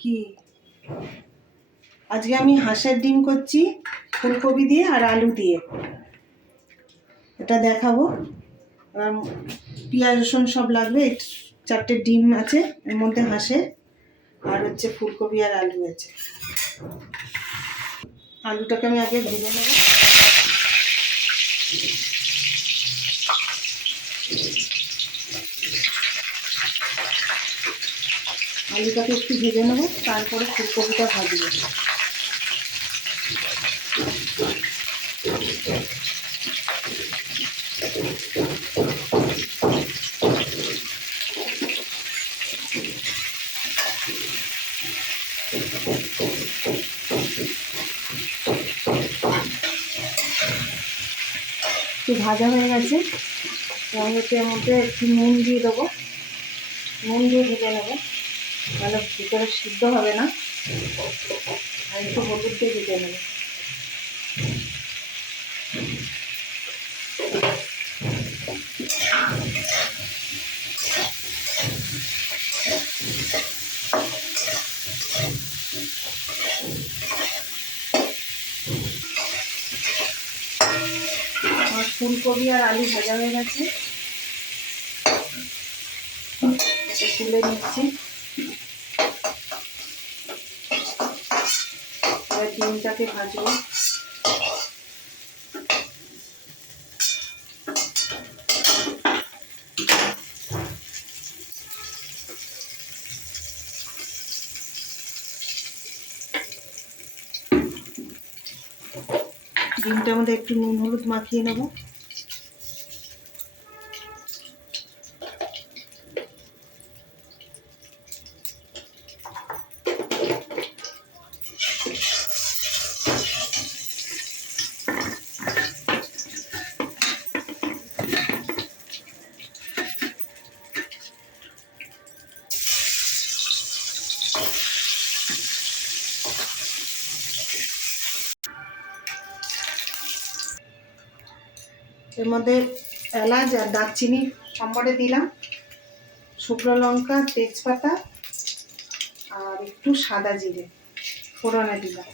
কি আজকে আমি হাঁসের ডিম করছি ফুলকপি দিয়ে আর আলু দিয়ে, এটা দেখাবো। আর পেঁয়াজ রসুন সব লাগবে। 4টে ডিম আছে এর মধ্যে, হাঁসের, আর হচ্ছে ফুলকপি আর আলু আছে। আলুটাকে আমি আগে ভেজে নেব। আলুটাকে একটু ভেজে নেব, তারপরে ফুলকপিটা ভাজবো। একটু ভাজা হয়ে গেছে, এর মধ্যে একটু নুন দিয়ে দেবো। নুন দিয়ে ভেজে নেবো, তাহলে ভিতরে সিদ্ধ হবে না। আর একটু হলুদ দিয়ে ভেজে নেবো। আর ফুলকপি আর আলু ভাজা হয়ে গেছে, তুলে নিচ্ছি। এবার ডিমটাকে ভাজবো। ডিমটার মধ্যে একটু নুন হলুদ মাখিয়ে নেব। এর মধ্যে এলাচ আর দারচিনি সম্বরে দিলাম, শুকনো লঙ্কা, তেজপাতা আর একটু সাদা জিরে ফোড়নে দিলাম।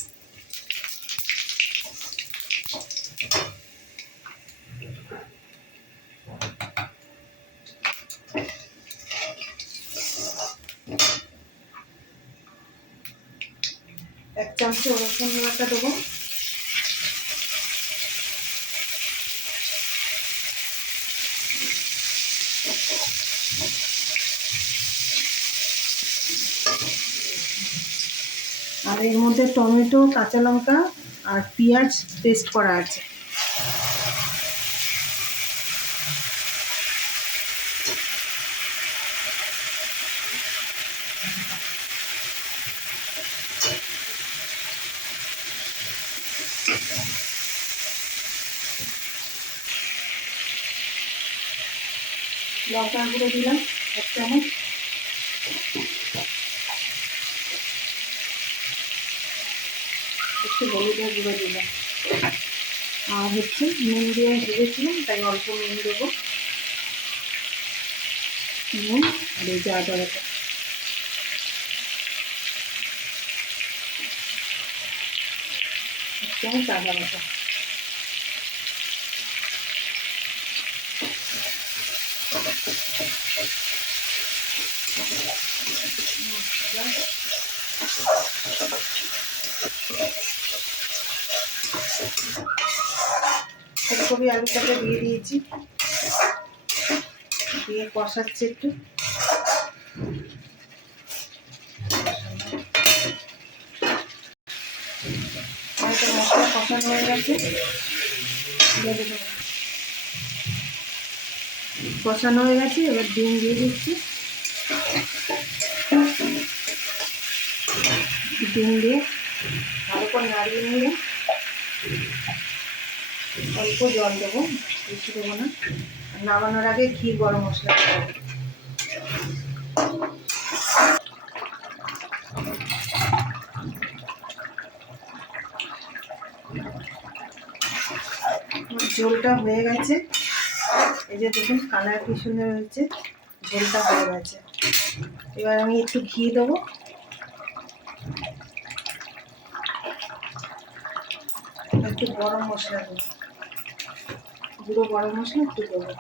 এক চামচ রসুন বাটা দেবো। আর এর মধ্যে টমেটো, কাঁচা লঙ্কা আর পেঁয়াজ পেস্ট করা আছে। লঙ্কা গুঁড়ো দিলাম 1 চামচ। একটু হলুদের গুঁড়ো দিলাম। আর হচ্ছে নুন দিয়ে ভেজেছিলাম, তাই অল্প নুন দেবো। নুন আর এই যা আদাটা চামচ আদা বাটা। ফুলকপি আলুটাকে দিয়ে দিয়েছি, দিয়ে কষাচ্ছি একটু। মশলা কষানো হয়ে গেছে, কষানো হয়ে গেছে। এবার ডিম দিয়ে দিচ্ছি। ডিম দিয়ে ভালো করে নাড়িয়ে নিয়ে অল্প জল দেবো, বেশি দেবো না। নামানোর আগে ঘি গরম মশলা দেবো। ঝোলটা হয়ে গেছে, এই যে দেখুন কালার কি সুন্দর হয়েছে। ঝোলটা হয়ে গেছে। এবার আমি একটু ঘি দেবো, একটু গরম মশলা দেবো, গুঁড়ো গরম মশলা একটু দেবো।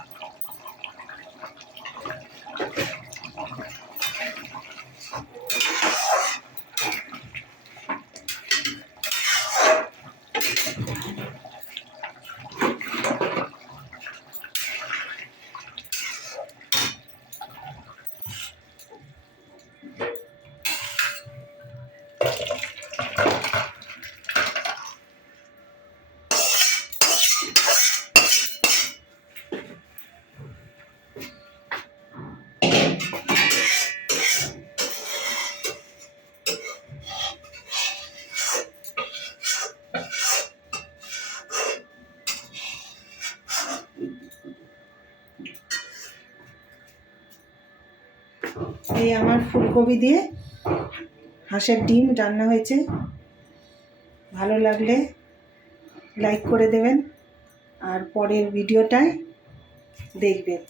এই আমার ফুলকপি দিয়ে হাঁসের ডিম রান্না হয়েছে। ভালো লাগলে লাইক করে দেবেন আর পরের ভিডিওটায় দেখবেন।